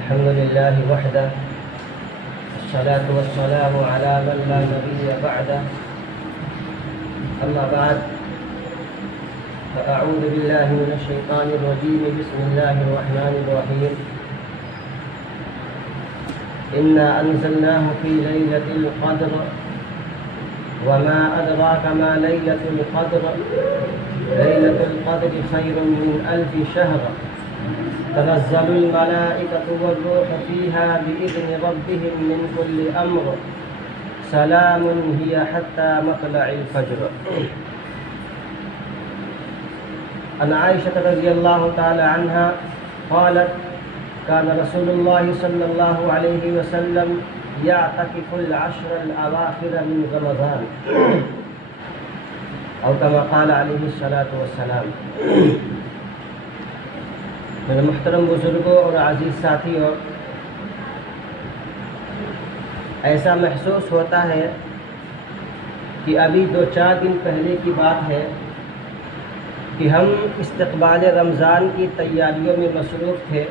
الحمد لله وحده والصلاة والسلام على من لا نبي بعده أما بعد فأعوذ بالله من الشيطان الرجيم بسم الله الرحمن الرحيم إنا أنزلناه في ليلة القدر وما أدراك ما ليلة القدر ليلة القدر خير من 1000 شهر تنزل الملائكة والروح فيها بإذن ربهم من كل أمر سلام هي حتى مطلع الفجر. عن عائشة رضي الله تعالى عنها قالت كان رسول الله صلى الله عليه وسلم يعتكف العشر الأواخر من رمضان أو كما قال عليه الصلاة والسلام. میرے محترم بزرگوں اور عزیز ساتھیوں، ایسا محسوس ہوتا ہے کہ ابھی 2-4 دن پہلے کی بات ہے کہ ہم استقبال رمضان کی تیاریوں میں مصروف تھے.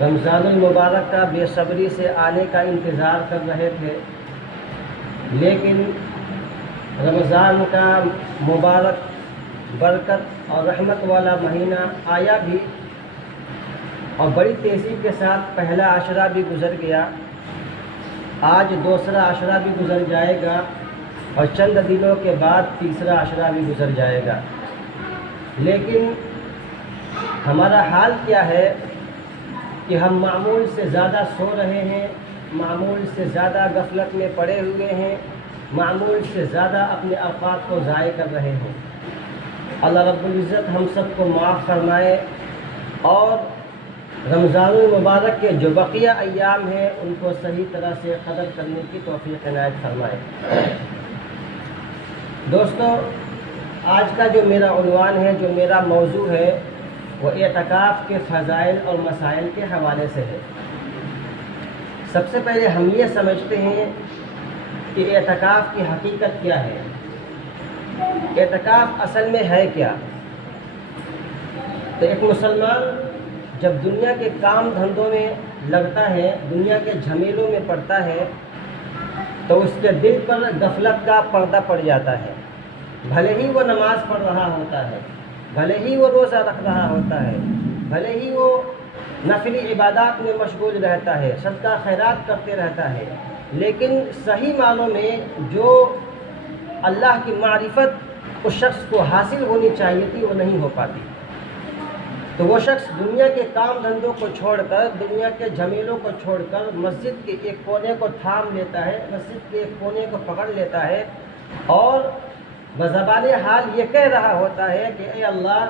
رمضان المبارک کا بے صبری سے آنے کا انتظار کر رہے تھے، لیکن رمضان کا مبارک برکت اور رحمت والا مہینہ آیا بھی اور بڑی تیزی کے ساتھ پہلا عشرہ بھی گزر گیا. آج دوسرا عشرہ بھی گزر جائے گا اور چند دنوں کے بعد تیسرا عشرہ بھی گزر جائے گا. لیکن ہمارا حال کیا ہے کہ ہم معمول سے زیادہ سو رہے ہیں، معمول سے زیادہ غفلت میں پڑے ہوئے ہیں، معمول سے زیادہ اپنے اوقات کو ضائع کر رہے ہیں. اللہ رب العزت ہم سب کو معاف فرمائے اور رمضان المبارک کے جو بقیہ ایام ہیں ان کو صحیح طرح سے قدر کرنے کی توفیق عنایت فرمائے. دوستو، آج کا جو میرا عنوان ہے، جو میرا موضوع ہے، وہ اعتکاف کے فضائل اور مسائل کے حوالے سے ہے. سب سے پہلے ہم یہ سمجھتے ہیں کہ اعتکاف کی حقیقت کیا ہے، اعتکاف اصل میں ہے کیا. تو ایک مسلمان جب دنیا کے کام دھندوں میں لگتا ہے، دنیا کے جھمیلوں میں پڑتا ہے، تو اس کے دل پر غفلت کا پردہ پڑ جاتا ہے. بھلے ہی وہ نماز پڑھ رہا ہوتا ہے، بھلے ہی وہ روزہ رکھ رہا ہوتا ہے، بھلے ہی وہ نفلی عبادات میں مشغول رہتا ہے، صدقہ خیرات کرتے رہتا ہے، لیکن صحیح معنوں میں جو اللہ کی معرفت اس شخص کو حاصل ہونی چاہیے تھی وہ نہیں ہو پاتی. تو وہ شخص دنیا کے کام دھندوں کو چھوڑ کر، دنیا کے جھمیلوں کو چھوڑ کر مسجد کے ایک کونے کو تھام لیتا ہے، مسجد کے ایک کونے کو پکڑ لیتا ہے اور بزبان حال یہ کہہ رہا ہوتا ہے کہ اے اللہ،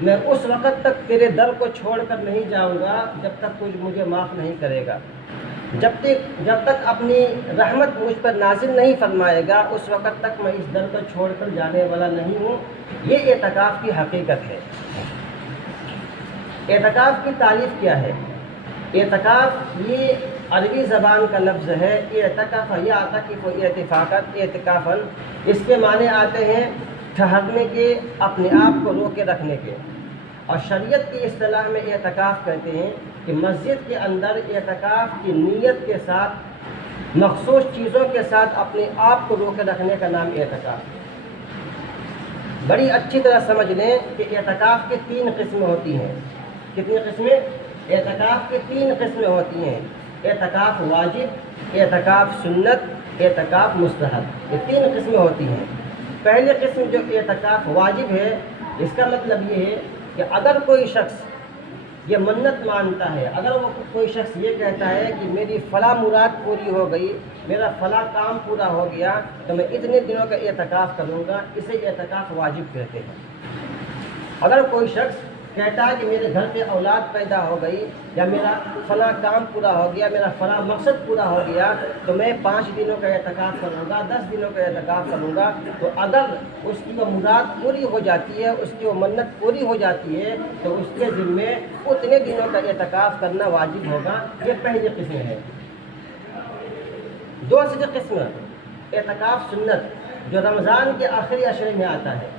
میں اس وقت تک تیرے در کو چھوڑ کر نہیں جاؤں گا جب تک کچھ مجھے معاف نہیں کرے گا، جب تک اپنی رحمت مجھ پر نازل نہیں فرمائے گا اس وقت تک میں اس در کو چھوڑ کر جانے والا نہیں ہوں. یہ اعتکاف کی حقیقت ہے. اعتکاف کی تعریف کیا ہے؟ اعتکاف یہ عربی زبان کا لفظ ہے. اعتکف یعتکف اعتکافا، اس کے معنی آتے ہیں ٹھہرنے کے، اپنے آپ کو روکے رکھنے کے. اور شریعت کی اصطلاح میں اعتکاف کہتے ہیں کہ مسجد کے اندر اعتکاف کی نیت کے ساتھ، مخصوص چیزوں کے ساتھ اپنے آپ کو روکے رکھنے کا نام اعتکاف ہے. بڑی اچھی طرح سمجھ لیں کہ اعتکاف کی 3 قسمیں ہوتی ہیں. کتنی قسمیں؟ اعتکاف کی 3 قسمیں ہوتی ہیں. اعتکاف واجب، اعتکاف سنت، اعتکاف مستحب. یہ 3 قسمیں ہوتی ہیں. پہلی قسم جو اعتکاف واجب ہے، اس کا مطلب یہ ہے کہ اگر کوئی شخص یہ منت مانتا ہے، اگر وہ کوئی شخص یہ کہتا ہے کہ میری فلاں مراد پوری ہو گئی، میرا فلاں کام پورا ہو گیا، تو میں اتنے دنوں کا اعتکاف کروں گا، اسے اعتکاف واجب کہتے ہیں. اگر کوئی شخص کہتا ہے کہ میرے گھر پہ اولاد پیدا ہو گئی، یا میرا فلاں کام پورا ہو گیا، میرا فلاں مقصد پورا ہو گیا، تو میں 5 دنوں کا اعتکاف کروں گا، 10 دنوں کا اعتکاف کروں گا. تو اگر اس کی وہ مراد پوری ہو جاتی ہے، اس کی وہ منت پوری ہو جاتی ہے، تو اس کے ذمے اتنے دنوں کا اعتکاف کرنا واجب ہوگا. یہ پہلی قسم ہے. دوسری قسم اعتکاف سنت، جو رمضان کے آخری عشرے میں آتا ہے.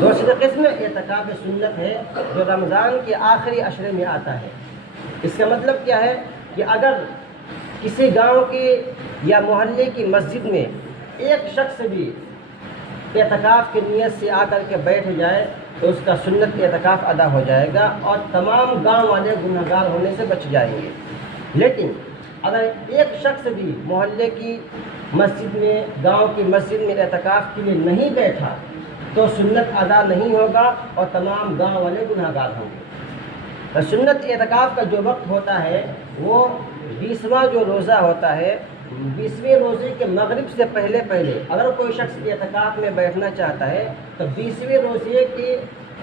دوسری قسم اعتکاف سنت ہے جو رمضان کے آخری عشرے میں آتا ہے. اس کا مطلب کیا ہے کہ اگر کسی گاؤں کی یا محلے کی مسجد میں ایک شخص بھی اعتکاف کی نیت سے آ کر کے بیٹھ جائے تو اس کا سنت اعتکاف ادا ہو جائے گا اور تمام گاؤں والے گنہگار ہونے سے بچ جائیں گے۔ لیکن اگر ایک شخص بھی محلے کی مسجد میں، گاؤں کی مسجد میں اعتکاف کے لیے نہیں بیٹھا تو سنت ادا نہیں ہوگا اور تمام گاؤں والے گنہگار ہوں گے۔ تو سنت اعتکاف کا جو وقت ہوتا ہے وہ 20واں جو روزہ ہوتا ہے، 20ویں روزے کے مغرب سے پہلے اگر کوئی شخص اعتکاف میں بیٹھنا چاہتا ہے تو 20ویں روزے کی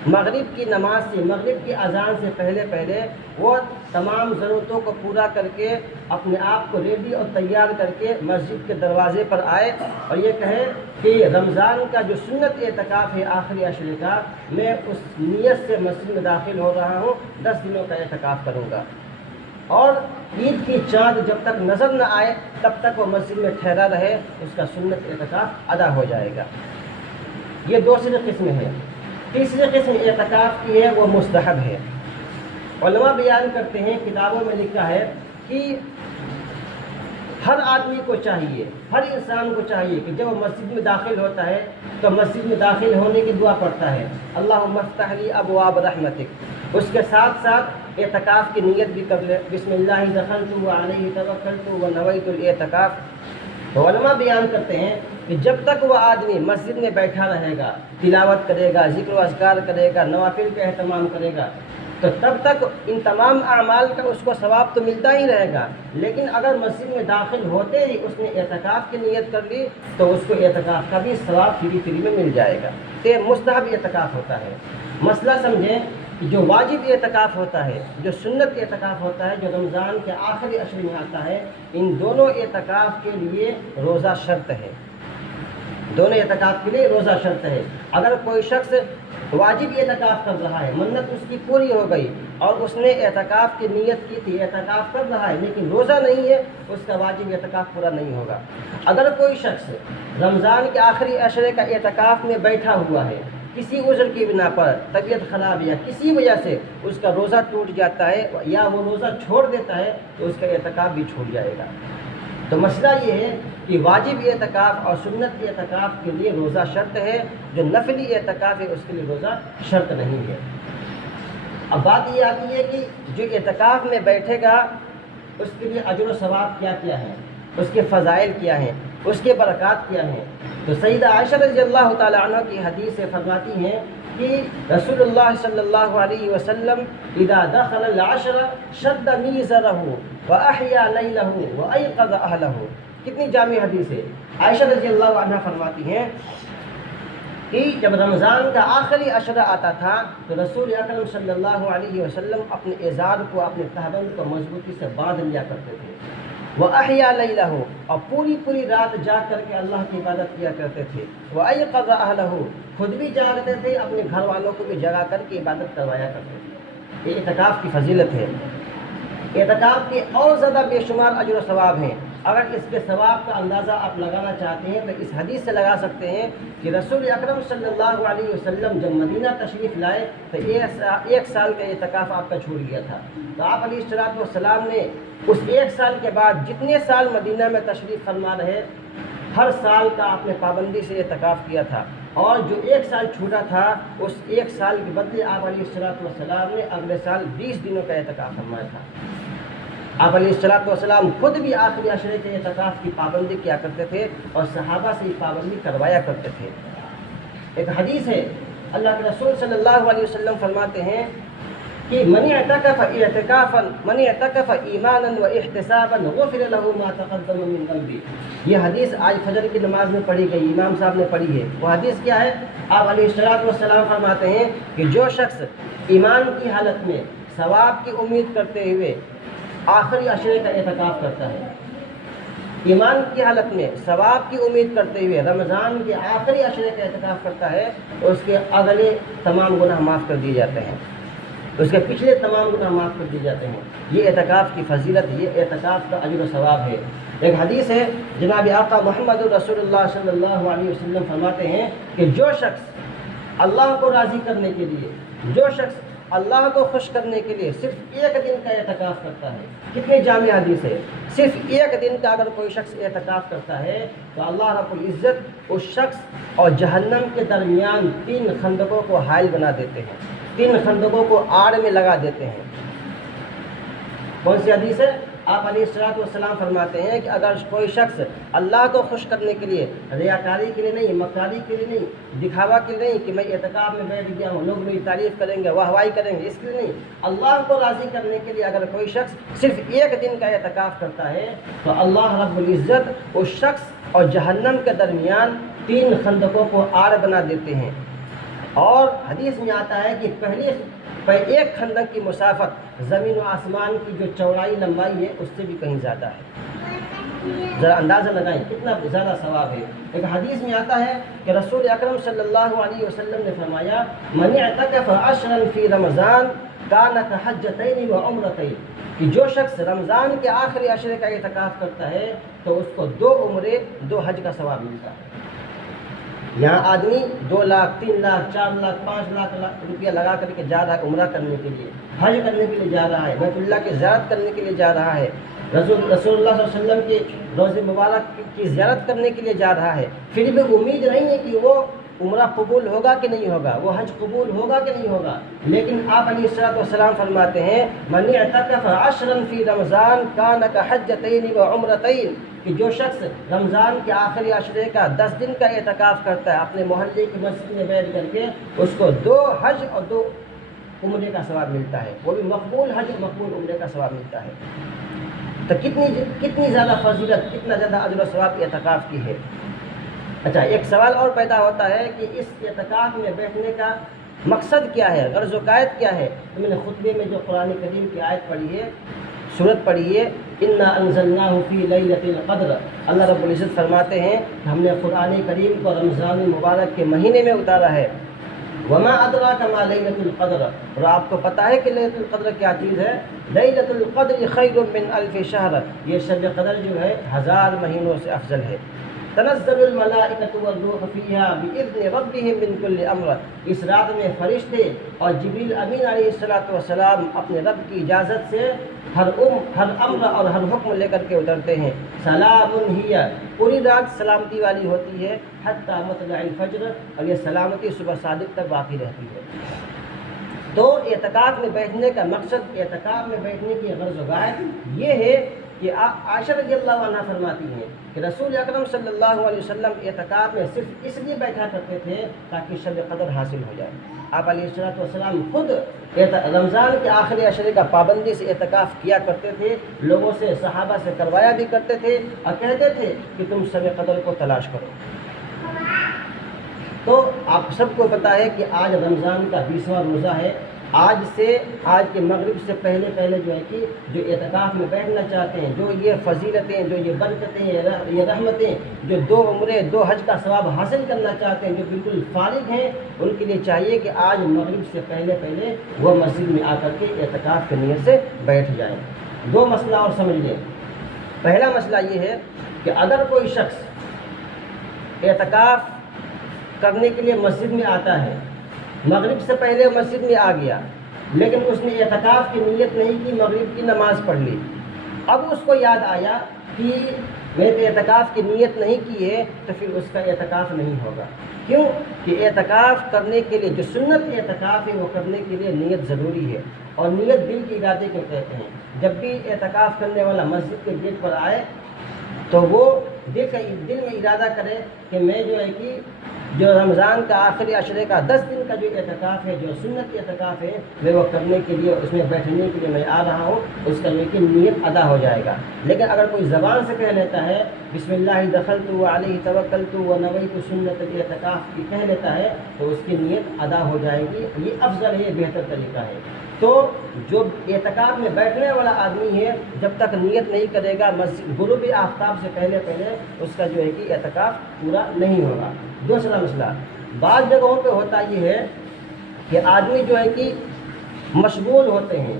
مغرب کی نماز سے، مغرب کی اذان سے پہلے وہ تمام ضرورتوں کو پورا کر کے اپنے آپ کو ریڈی اور تیار کر کے مسجد کے دروازے پر آئے اور یہ کہے کہ رمضان کا جو سنت اعتکاف ہے آخری عشرے کا، میں اس نیت سے مسجد میں داخل ہو رہا ہوں، 10 دنوں کا اعتکاف کروں گا، اور عید کی چاند جب تک نظر نہ آئے تب تک وہ مسجد میں ٹھہرا رہے، اس کا سنت اعتکاف ادا ہو جائے گا۔ یہ دوسری قسم ہے۔ تیسری قسم اعتکاف کی ہے وہ مستحب ہے۔ علماء بیان کرتے ہیں، کتابوں میں لکھا ہے کہ ہر آدمی کو چاہیے، ہر انسان کو چاہیے کہ جب وہ مسجد میں داخل ہوتا ہے تو مسجد میں داخل ہونے کی دعا پڑھتا ہے، اللہم افتح لی ابواب رحمتک۔ اس کے ساتھ ساتھ اعتکاف کی نیت بھی کر لے، بسم اللہ دخلت وعلیہ توکلت ونویت الاعتکاف۔ تو علماء بیان کرتے ہیں کہ جب تک وہ آدمی مسجد میں بیٹھا رہے گا، تلاوت کرے گا، ذکر و اذکار کرے گا، نوافل کا اہتمام کرے گا، تو تب تک ان تمام اعمال کا اس کو ثواب تو ملتا ہی رہے گا۔ لیکن اگر مسجد میں داخل ہوتے ہی اس نے اعتکاف کی نیت کر لی تو اس کو اعتکاف کا بھی ثواب فری میں مل جائے گا۔ تو یہ مستحب اعتکاف ہوتا ہے۔ مسئلہ سمجھیں کہ جو واجب اعتکاف ہوتا ہے، جو سنت اعتکاف ہوتا ہے، جو رمضان کے آخری عشر میں آتا ہے، ان دونوں اعتکاف کے لیے روزہ شرط ہے۔ دونوں اعتکاف کے لیے روزہ شرط ہے۔ اگر کوئی شخص واجب اعتکاف کر رہا ہے، منت اس کی پوری ہو گئی اور اس نے اعتکاف کی نیت کی تھی، اعتکاف کر رہا ہے لیکن روزہ نہیں ہے، اس کا واجب اعتکاف پورا نہیں ہوگا۔ اگر کوئی شخص رمضان کے آخری عشرے کا اعتکاف میں بیٹھا ہوا ہے، کسی عذر کی بنا پر، طبیعت خراب یا کسی وجہ سے اس کا روزہ ٹوٹ جاتا ہے یا وہ روزہ چھوڑ دیتا ہے تو اس کا اعتکاف بھی چھوٹ جائے گا۔ تو مسئلہ یہ ہے کہ واجب اعتکاف اور سنت اعتکاف کے لیے روزہ شرط ہے، جو نفلی اعتکاف ہے اس کے لیے روزہ شرط نہیں ہے۔ اب بات یہ آتی ہے کہ جو اعتکاف میں بیٹھے گا اس کے لیے اجر و ثواب کیا کیا ہے، اس کے فضائل کیا ہیں، اس کے برکات کیا ہیں۔ تو سیدہ عائشہ رضی اللہ تعالی عنہ کی حدیث سے فرماتی ہیں کہ رسول اللہ صلی اللہ علیہ وسلم اذا دخل العشر شد میزرہ واحیا لیلہ وایقظ اہلہ۔ کتنی جامع حدیث ہے۔ عائشہ رضی اللہ عنہ فرماتی ہیں کہ جب رمضان کا آخری عشرہ آتا تھا تو رسول اکرم صلی اللہ علیہ وسلم اپنے ازار کو، اپنے تہبند کو مضبوطی سے باندھ لیا کرتے تھے، وَأَحْيَا لَيْلَهُ، اور پوری رات جاگ کر کے اللہ کی عبادت کیا کرتے تھے، وَأَيْقَظَ أَهْلَهُ، خود بھی جاگتے تھے، اپنے گھر والوں کو بھی جگا کر کے عبادت کروایا کرتے تھے۔ یہ اعتکاف کی فضیلت ہے۔ اعتکاف کے اور زیادہ بے شمار اجر و ثواب ہیں۔ اگر اس کے ثواب کا اندازہ آپ لگانا چاہتے ہیں تو اس حدیث سے لگا سکتے ہیں کہ رسول اکرم صلی اللہ علیہ وسلم جب مدینہ تشریف لائے تو 1 سال کا اعتکاف آپ کا چھوٹ گیا تھا، تو آپ علیہ الصلوۃ والسلام نے اس 1 سال کے بعد جتنے سال مدینہ میں تشریف فرما رہے، ہر سال کا آپ نے پابندی سے اعتکاف کیا تھا، اور جو 1 سال چھوٹا تھا اس 1 سال کے بدلے آپ علیہ الصلوۃ والسلام نے اگلے سال 20 دنوں کا اعتکاف فرمایا تھا۔ آپ علیہ الصلوۃ والسلام خود بھی آخری عشرے کے اعتکاف کی پابندی کیا کرتے تھے اور صحابہ سے یہ پابندی کروایا کرتے تھے۔ ایک حدیث ہے، اللہ کے رسول صلی اللہ علیہ وسلم فرماتے ہیں کہ من اعتکف اعتکافا، من اعتکف ایمانا واحتسابا غفر له ما تقدم من ذنبه۔ یہ حدیث آج فجر کی نماز میں پڑھی گئی، امام صاحب نے پڑھی ہے۔ وہ حدیث کیا ہے؟ آپ علیہ الصلوۃ والسلام فرماتے ہیں کہ جو شخص ایمان کی حالت میں ثواب کی امید کرتے ہوئے آخری عشرے کا اعتکاف کرتا ہے، ایمان کی حالت میں ثواب کی امید کرتے ہوئے رمضان کے آخری عشرے کا اعتکاف کرتا ہے تو اس کے اگلے تمام گناہ معاف کر دیے جاتے ہیں، اس کے پچھلے تمام گناہ معاف کر دیے جاتے ہیں۔ یہ اعتکاف کی فضیلت، یہ اعتکاف کا اجر و ثواب ہے۔ ایک حدیث ہے، جناب آقا محمد رسول اللہ صلی اللہ علیہ وسلم فرماتے ہیں کہ جو شخص اللہ کو راضی کرنے کے لیے، جو شخص اللہ کو خوش کرنے کے لیے صرف ایک دن کا اعتکاف کرتا ہے، کتنی جامع حدیث ہے، صرف ایک دن کا اگر کوئی شخص اعتکاف کرتا ہے تو اللہ رب العزت اس شخص اور جہنم کے درمیان 3 خندقوں کو حائل بنا دیتے ہیں، 3 خندقوں کو آڑ میں لگا دیتے ہیں۔ کون سی حدیث ہے؟ آپ علیہ السلام فرماتے ہیں کہ اگر کوئی شخص اللہ کو خوش کرنے کے لیے، ریاکاری کے لیے نہیں، مکاری کے لیے نہیں، دکھاوا کے لیے نہیں کہ میں اعتکاف میں بیٹھ گیا ہوں، لوگ میری تعریف کریں گے، واہ واہی کریں گے، اس کے لیے نہیں، اللہ کو راضی کرنے کے لیے اگر کوئی شخص صرف ایک دن کا اعتکاف کرتا ہے تو اللہ رب العزت اس شخص اور جہنم کے درمیان 3 خندقوں کو آڑ بنا دیتے ہیں۔ اور حدیث میں آتا ہے کہ ایک خندق کی مسافت زمین و آسمان کی جو چوڑائی لمبائی ہے اس سے بھی کہیں زیادہ ہے۔ ذرا اندازہ لگائیں کتنا زیادہ ثواب ہے۔ ایک حدیث میں آتا ہے کہ رسول اکرم صلی اللہ علیہ وسلم نے فرمایا من اعتکف عشرا فی رمضان کان کحجتین و عمرتین، کہ جو شخص رمضان کے آخری عشرے کا اعتکاف کرتا ہے تو اس کو 2 عمرے 2 حج کا ثواب ملتا ہے۔ یہاں آدمی 2 لاکھ 3 لاکھ 4 لاکھ 5 لاکھ روپیہ لگا کر کے جا رہا ہے عمرہ کرنے کے لیے، حج کرنے کے لیے جا رہا ہے، بیت اللہ کی زیارت کرنے کے لیے جا رہا ہے، رسول اللہ صلی اللہ علیہ وسلم کے روضہ مبارک کی زیارت کرنے کے لیے جا رہا ہے، پھر بھی امید نہیں ہے کہ وہ عمرہ قبول ہوگا کہ نہیں ہوگا، وہ حج قبول ہوگا کہ نہیں ہوگا، لیکن آپ علیہ السلام فرماتے ہیں من اعتکف عشرا فی رمضان کان کحجتین و عمرتین، کہ جو شخص رمضان کے آخری عشرے کا 10 دن کا اعتکاف کرتا ہے اپنے محلے کی مسجد میں بیٹھ کر کے، اس کو 2 حج اور 2 عمرے کا ثواب ملتا ہے، وہ بھی مقبول حج مقبول عمرے کا ثواب ملتا ہے۔ تو کتنی زیادہ فضیلت، کتنا زیادہ اجر و ثواب اعتکاف کی ہے۔ اچھا، ایک سوال اور پیدا ہوتا ہے کہ اس اعتکاف میں بیٹھنے کا مقصد کیا ہے، غرض و قائد کیا ہے؟ تو میں نے خطبے میں جو قرآن کریم کی آیت پڑھی ہے، سورت پڑھی ہے انا انزلناہ فی لیلۃ القدر، اللہ رب العزت فرماتے ہیں کہ ہم نے قرآن کریم کو رمضان المبارک کے مہینے میں اتارا ہے۔ وما ادراک ما لیلۃ القدر، اور آپ کو پتہ ہے کہ لیلۃ القدر کیا چیز ہے؟ لیلۃ القدر خیر من الف شہر، یہ شب قدر جو ہے 1000 مہینوں سے افضل ہے۔ تنزل الملائکۃ والروح فیہا باذن ربہم من کل امر، اس رات میں فرشتے اور جبریل امین علیہ السلام اپنے رب کی اجازت سے ہر امر اور ہر حکم لے کر کے اترتے ہیں۔ سلام ہی، پوری رات سلامتی والی ہوتی ہے، حتی مطلع الفجر، اور یہ سلامتی صبح صادق تک باقی رہتی ہے۔ تو اعتکاف میں بیٹھنے کا مقصد، اعتکاف میں بیٹھنے کی غرض و غائد یہ ہے کہ عائشہ رضی اللہ عنہا فرماتی ہیں کہ رسول اکرم صلی اللہ علیہ وسلم اعتکاف میں صرف اس لیے بیٹھا کرتے تھے تاکہ شب قدر حاصل ہو جائے۔ آپ علیہ السلام خود رمضان کے آخری عشرے کا پابندی سے اعتکاف کیا کرتے تھے، لوگوں سے، صحابہ سے کروایا بھی کرتے تھے، اور کہتے تھے کہ تم شب قدر کو تلاش کرو۔ تو آپ سب کو پتہ ہے کہ آج رمضان کا 20واں روزہ ہے۔ آج کے مغرب سے پہلے جو ہے کہ جو اعتکاف میں بیٹھنا چاہتے ہیں، جو یہ فضیلتیں، جو یہ برکتیں، یہ رحمتیں، جو 2 عمرے 2 حج کا ثواب حاصل کرنا چاہتے ہیں، جو بالکل فارغ ہیں، ان کے لیے چاہیے کہ آج مغرب سے پہلے وہ مسجد میں آ کر کے اعتکاف کی نیت سے بیٹھ جائیں۔ 2 مسئلہ اور سمجھ لیں۔ پہلا مسئلہ یہ ہے کہ اگر کوئی شخص اعتکاف کرنے کے لیے مسجد میں آتا ہے، مغرب سے پہلے مسجد میں آ گیا، لیکن اس نے اعتکاف کی نیت نہیں کی، مغرب کی نماز پڑھ لی، اب اس کو یاد آیا کہ میں نے اعتکاف کی نیت نہیں کی ہے، تو پھر اس کا اعتکاف نہیں ہوگا۔ کیوں؟ کہ اعتکاف کرنے کے لیے جو سنت اعتکاف ہے وہ کرنے کے لیے نیت ضروری ہے، اور نیت دل کے ارادے کو کہتے ہیں۔ جب بھی اعتکاف کرنے والا مسجد کے گیٹ پر آئے تو وہ دل میں ارادہ کرے کہ میں جو ہے کہ جو رمضان کا آخری عشرے کا 10 دن کا جو اعتکاف ہے، جو سنت اعتکاف ہے، میں وہ کرنے کے لیے، اس میں بیٹھنے کے لیے میں آ رہا ہوں، اس کا لیکن نیت ادا ہو جائے گا۔ لیکن اگر کوئی زبان سے کہہ لیتا ہے بسم اللہ دخلت وعلیہ توکلت ونویت سنت الاعتکاف کی کہہ لیتا ہے تو اس کی نیت ادا ہو جائے گی۔ یہ افضل ہے، یہ بہتر طریقہ ہے۔ تو جو اعتکاف میں بیٹھنے والا آدمی ہے، جب تک نیت نہیں کرے گا غروب آفتاب سے پہلے اس کا جو ہے کہ اعتکاف پورا نہیں ہوگا۔ دوسرا مسئلہ، بعض جگہوں پہ ہوتا یہ ہے کہ آدمی جو ہے کہ مشغول ہوتے ہیں،